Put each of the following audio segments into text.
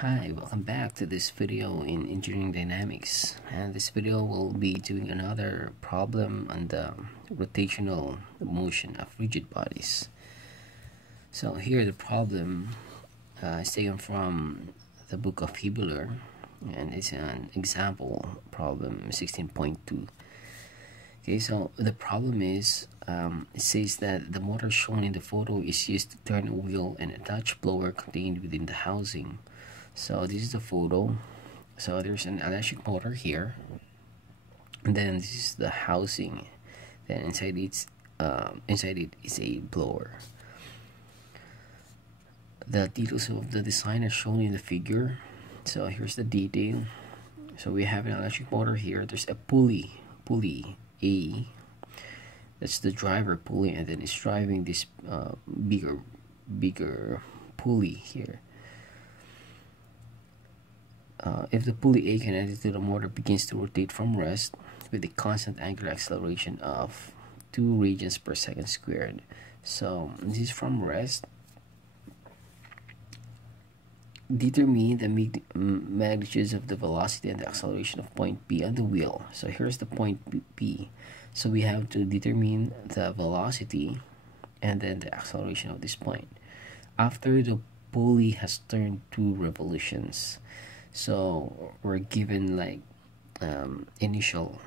Hi, welcome back to this video in engineering dynamics, and this video will be doing another problem on the rotational motion of rigid bodies. So here the problem is taken from the book of Hibbler, and it's an example problem 16.2. Okay, so the problem is it says that the motor shown in the photo is used to turn a wheel and attach blower contained within the housing. So this is the photo. So there's an electric motor here, and then this is the housing. Then inside it is a blower. The details of the design are shown in the figure. So here's the detail. So we have an electric motor here. There's a pulley A. That's the driver pulley, and then it's driving this bigger pulley here. If the pulley A connected to the motor begins to rotate from rest with a constant angular acceleration of 2 radians per second squared. So this is from rest. Determine the magnitudes of the velocity and the acceleration of point P on the wheel. So here's the point P. So we have to determine the velocity and then the acceleration of this point after the pulley has turned 2 revolutions. So we're given like initial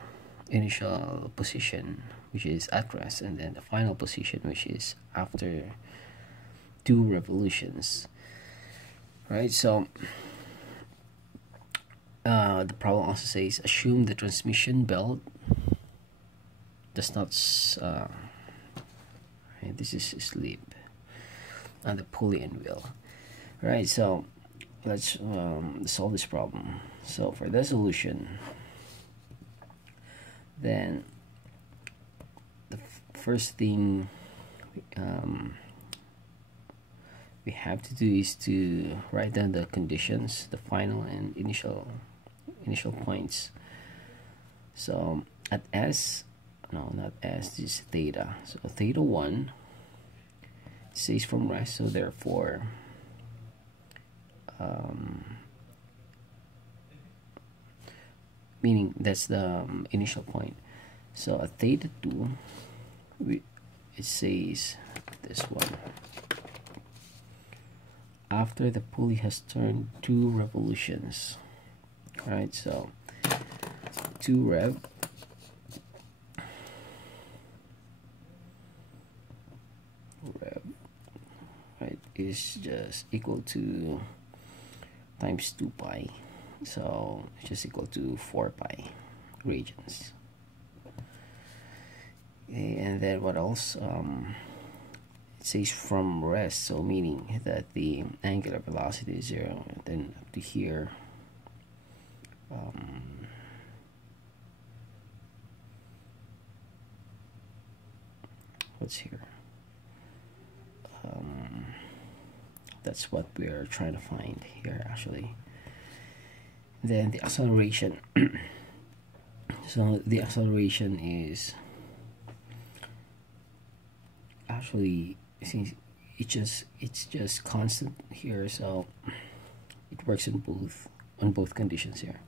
position, which is at rest, and then the final position, which is after 2 revolutions. Right, so the problem also says assume the transmission belt does not this is slip on the pulley and wheel. Right, so let's solve this problem. So for the solution, then the first thing we have to do is to write down the conditions, the final and initial points. So at S, no, not S, this is theta. So theta 1 says from rest, so therefore meaning that's the initial point. So at theta 2 it says this one, after the pulley has turned 2 revolutions. Right, so 2 rev right is just equal to times 2 pi, so it's just equal to 4 pi radians. Okay, and then what else? It says from rest, so meaning that the angular velocity is 0, and then up to here what's here? That's what we are trying to find here actually. Then the acceleration. So the acceleration is actually, since it's just constant here, so it works on both conditions here.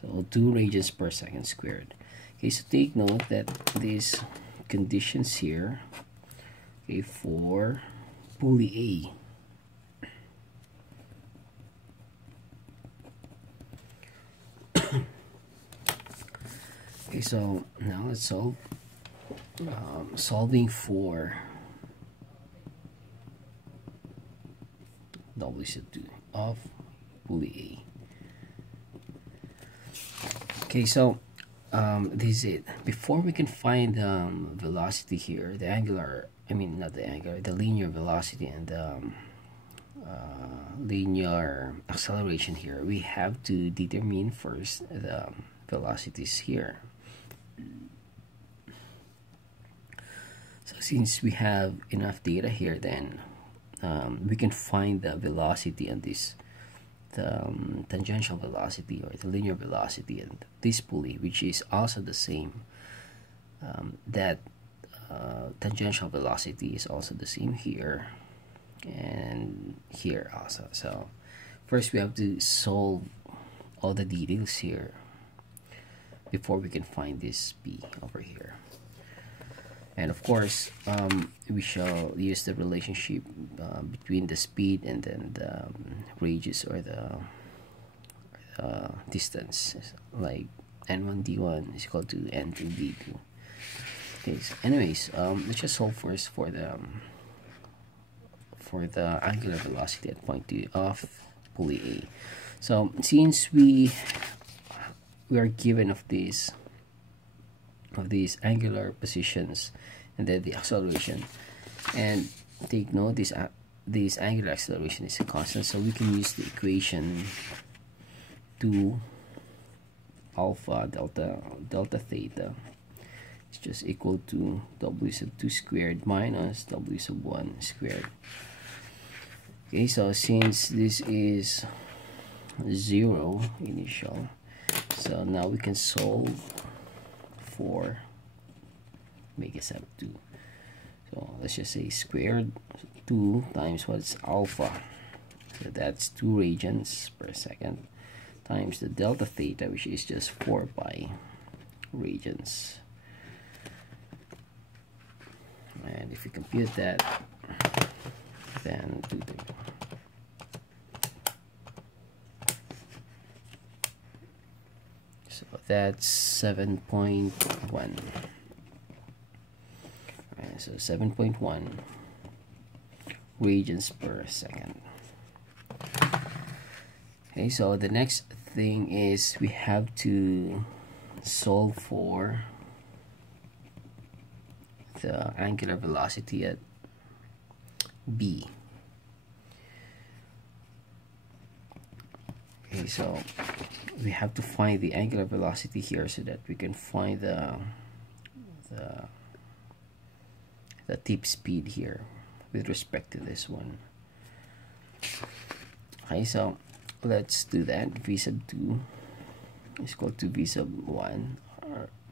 So 2 radians per second squared. Okay, so take note that these conditions here, okay, for pulley A, okay, so now let's solve. Solving for W2 of pulley A. Okay, so this is it. Before we can find velocity here, the angular, not the angular, the linear velocity and the linear acceleration here, we have to determine first the velocities here. So since we have enough data here, then we can find the velocity on this, the tangential velocity or the linear velocity, and this pulley, which is also the same. That tangential velocity is also the same here and here also. So first we have to solve all the details here before we can find this b over here. And of course, we shall use the relationship between the speed and then the radius or the distance, like n1 d1 is equal to n2 d2. Okay, so anyways, let's just solve first for the angular velocity at point 2 of pulley A. So since we are given of these angular positions and then the acceleration, and take note this angular acceleration is a constant, so we can use the equation 2 alpha delta theta is just equal to w sub 2 squared minus w sub 1 squared. Okay, so since this is 0 initial, so now we can solve for make it sub 2. So let's just say squared 2 times what's alpha, so that's 2 radians per second, times the delta theta, which is just 4 pi radians. And if you compute that, then do the so that's 7.1. So 7.1 radians per second. Okay, so the next thing is we have to solve for the angular velocity at b. Okay, so we have to find the angular velocity here so that we can find the tip speed here with respect to this one. Okay, so let's do that. V sub 2 is equal to V sub 1,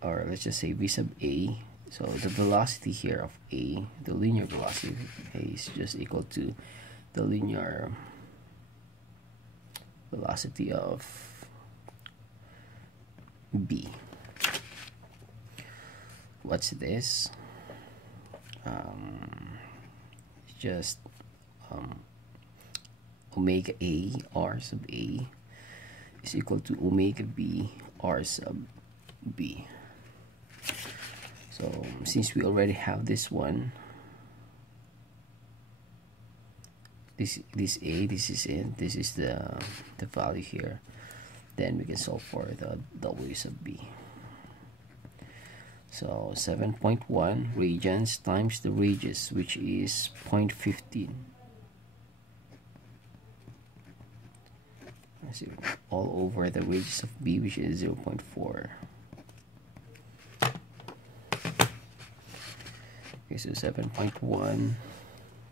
or let's just say V sub A. So the velocity here of A, the linear velocity of A, is just equal to the linear velocity of B. What's this? It's just omega A r sub A is equal to omega B r sub B. So since we already have this one, this A, this is it, this is the value here, then we can solve for the W sub B. So 7.1 radians times the radius, which is 0.15. All over the radius of B, which is 0.4. Okay, so 7.1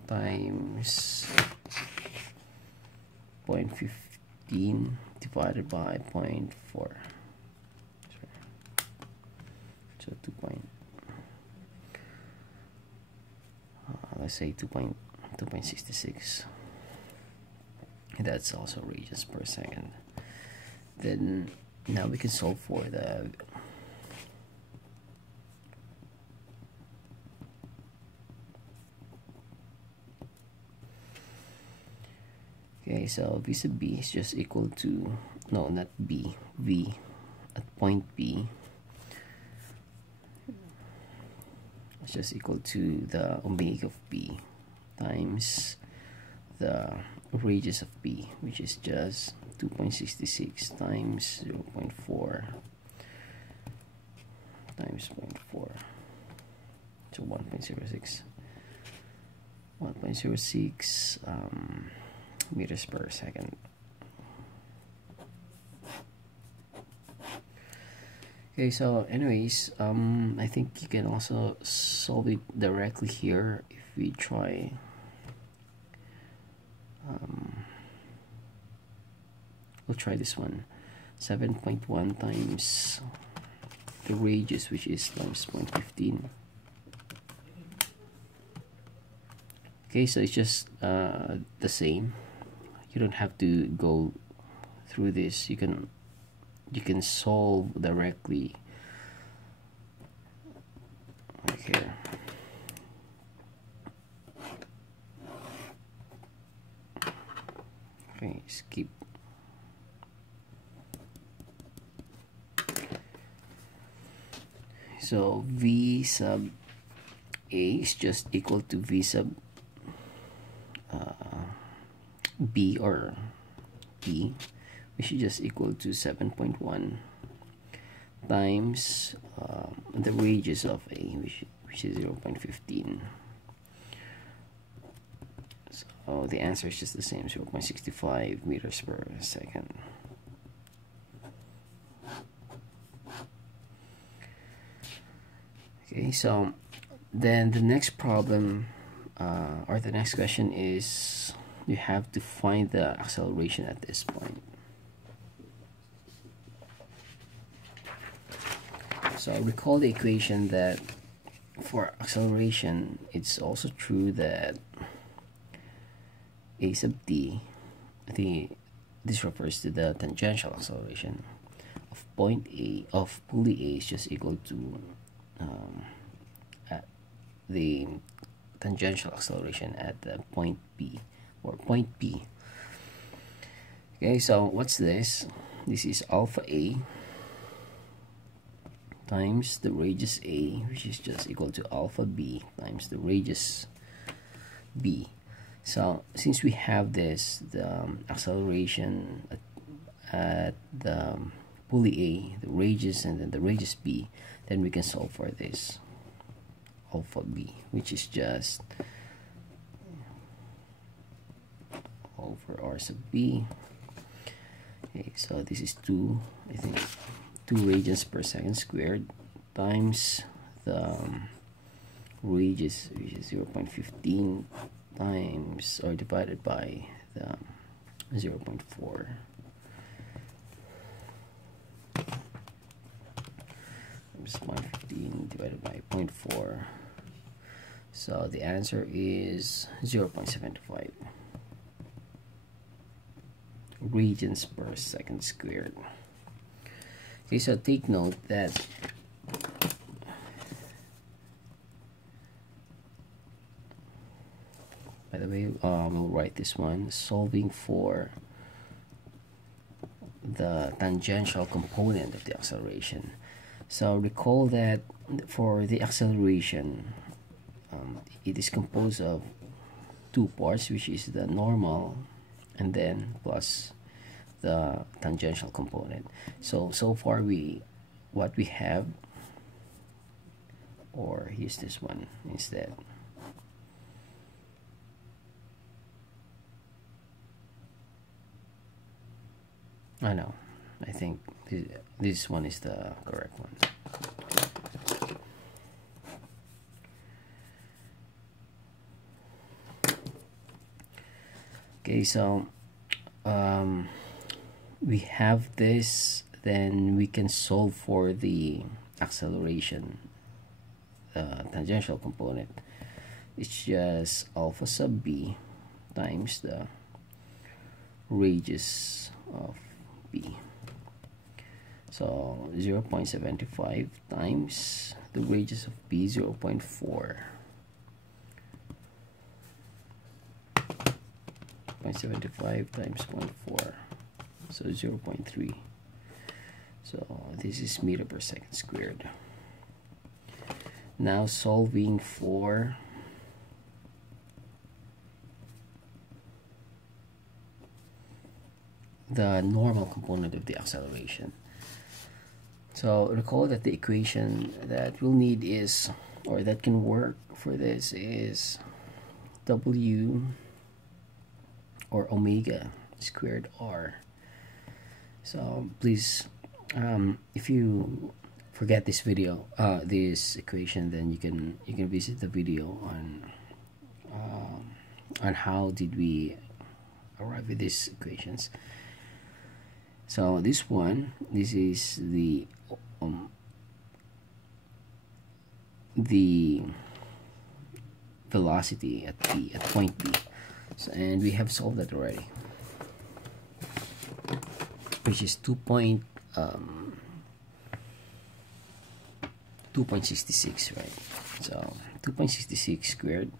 times 0.15 divided by 0.4. So 2. Let's say 2.66. That's also radians per second. Then now we can solve for the okay, so V sub B is just equal to, no, not B, V at point B is just equal to the omega of B times the radius of B, which is just 2.66 times 0.4 times 0.4, so 1.06 meters per second. Okay, so anyways, I think you can also solve it directly here if we try. We'll try this one. 7.1 times the radius, which is times 0.15. Okay, so it's just the same. you don't have to go through this. You can solve directly right here. Okay, skip. So V sub A is just equal to V sub B or P, which is just equal to 7.1 times the radius of A, which is 0.15. So the answer is just the same, 0.65 meters per second. Okay, so then the next problem or the next question is you have to find the acceleration at this point. So recall the equation that for acceleration, it's also true that a sub t, this refers to the tangential acceleration of point A of pulley A is just equal to the tangential acceleration at the point B or point P. Okay, so what's this? This is alpha A times the radius A, which is just equal to alpha B times the radius B. So since we have this, the acceleration at the pulley A, the radius, and then the radius B, then we can solve for this alpha B, which is just over R sub B. Okay, so this is 2 radians per second squared times the radius, which is 0.15 times or divided by the 0.4. Times 0.15 divided by 0.4. So the answer is 0.75 radians per second squared. Okay, so take note that by the way, we'll write this one, solving for the tangential component of the acceleration. So recall that for the acceleration, it is composed of two parts, which is the normal and then plus the tangential component. So far what we have, or use this one instead. I know, I think this one is the correct one. Okay, so we have this, then we can solve for the acceleration, tangential component. It's just alpha sub B times the radius of B. So 0.75 times the radius of B, 0.4. 0.75 times 0.4, so 0.3. So this is meter per second squared. Now solving for the normal component of the acceleration. So recall that the equation that we'll need is, or that can work for this, is W or omega squared R. So please, if you forget this video, this equation, then you can visit the video on how did we arrive at these equations. So this is the velocity at point B. So, and we have solved that already. which is 2.66, right? So 2.66 squared.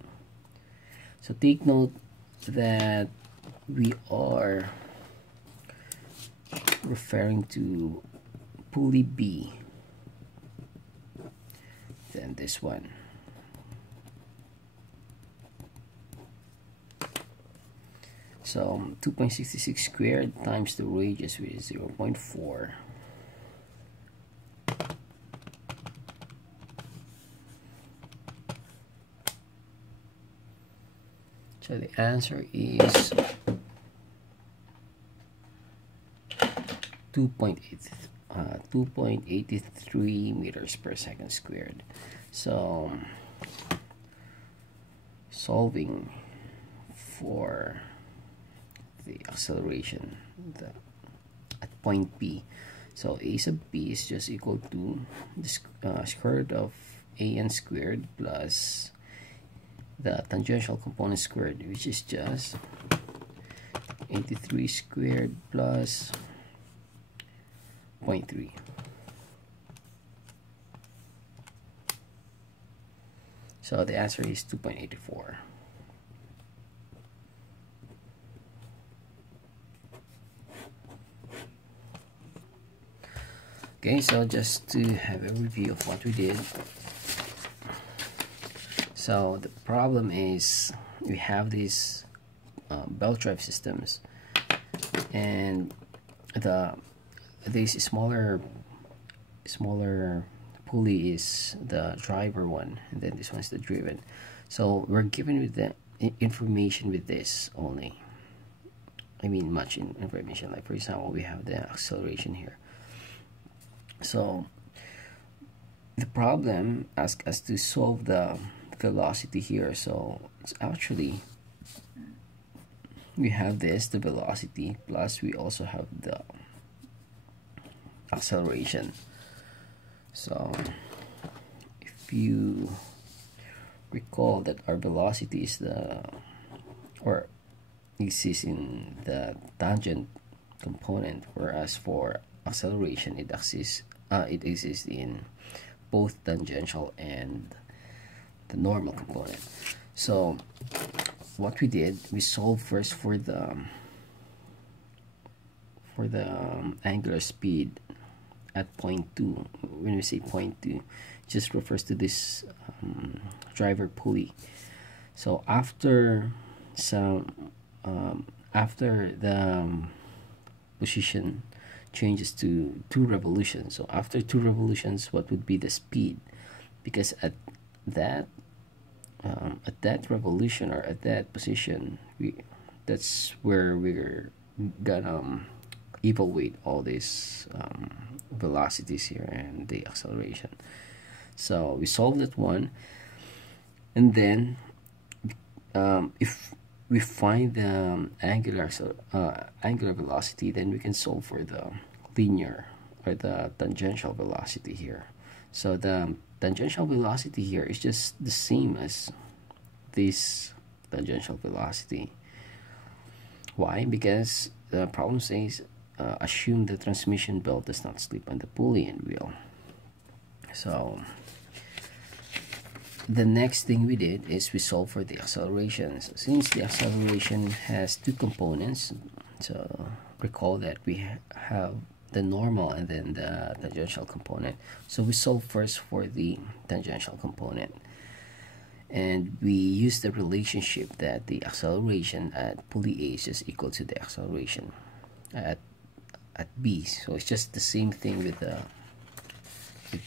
So take note that we are referring to pulley B, then this one. So 2.66 squared times the radius, which is 0.4. So the answer is 2.83 meters per second squared. So solving for the acceleration at point P. So a sub P is just equal to the square root of an squared plus the tangential component squared, which is just 83 squared plus 0.3. So the answer is 2.84. Okay, so just to have a review of what we did. So the problem is we have these belt drive systems, and this smaller pulley is the driver one, and then this one's the driven. So we're given with the information with this only. I mean much information, like for example we have the acceleration here. So the problem asks us to solve the velocity here. So it's actually, we have this, the velocity, plus we also have the acceleration. So if you recall that our velocity is exists in the tangent component, whereas for acceleration it exists in both tangential and the normal component. So what we did, we solved first for the angular speed at point 2. When we say point 2, it just refers to this driver pulley. So after the position changes to 2 revolutions, so after 2 revolutions, what would be the speed? Because at that revolution, or at that position, that's where we're gonna evaluate all these velocities here and the acceleration. So we solved that one, and then if we find the angular velocity, then we can solve for the linear or the tangential velocity here. So the tangential velocity here is just the same as this tangential velocity. Why? Because the problem says assume the transmission belt does not slip on the pulley and wheel. So the next thing we did is we solved for the acceleration. So since the acceleration has 2 components, so recall that we have the normal and then the tangential component. So we solve first for the tangential component, and we use the relationship that the acceleration at pulley A is just equal to the acceleration at B. So it's just the same thing with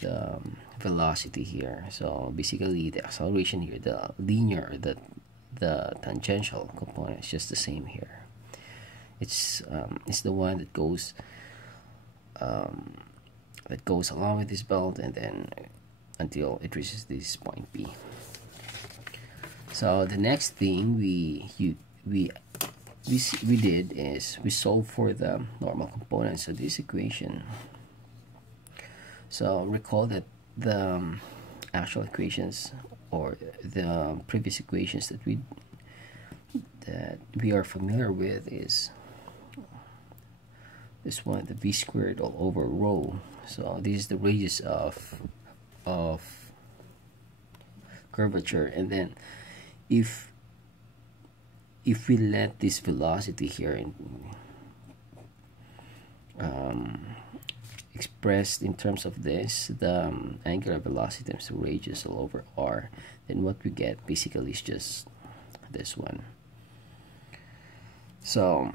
the velocity here. So basically the acceleration here, the linear, the tangential component is just the same here. It's the one that goes along with this belt, and then until it reaches this point B. So the next thing we did is we solved for the normal component. So this equation, so recall that the actual equations, or the previous equations that we are familiar with, is this one, the v squared all over rho. So this is the radius of curvature, and then if we let this velocity here in expressed in terms of this, the angular velocity times the radius all over r, then what we get basically is just this one. So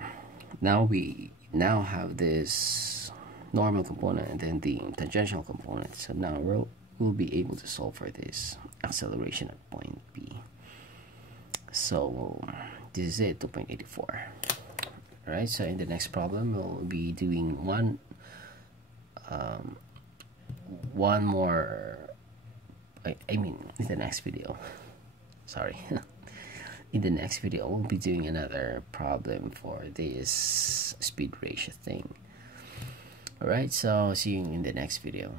now we have this normal component and then the tangential component. So now we'll be able to solve for this acceleration at point P. So this is it, 2.84. Alright, so in the next problem we'll be doing one more, I mean in the next video, sorry. In the next video we'll be doing another problem for this speed ratio thing. Alright, so see you in the next video.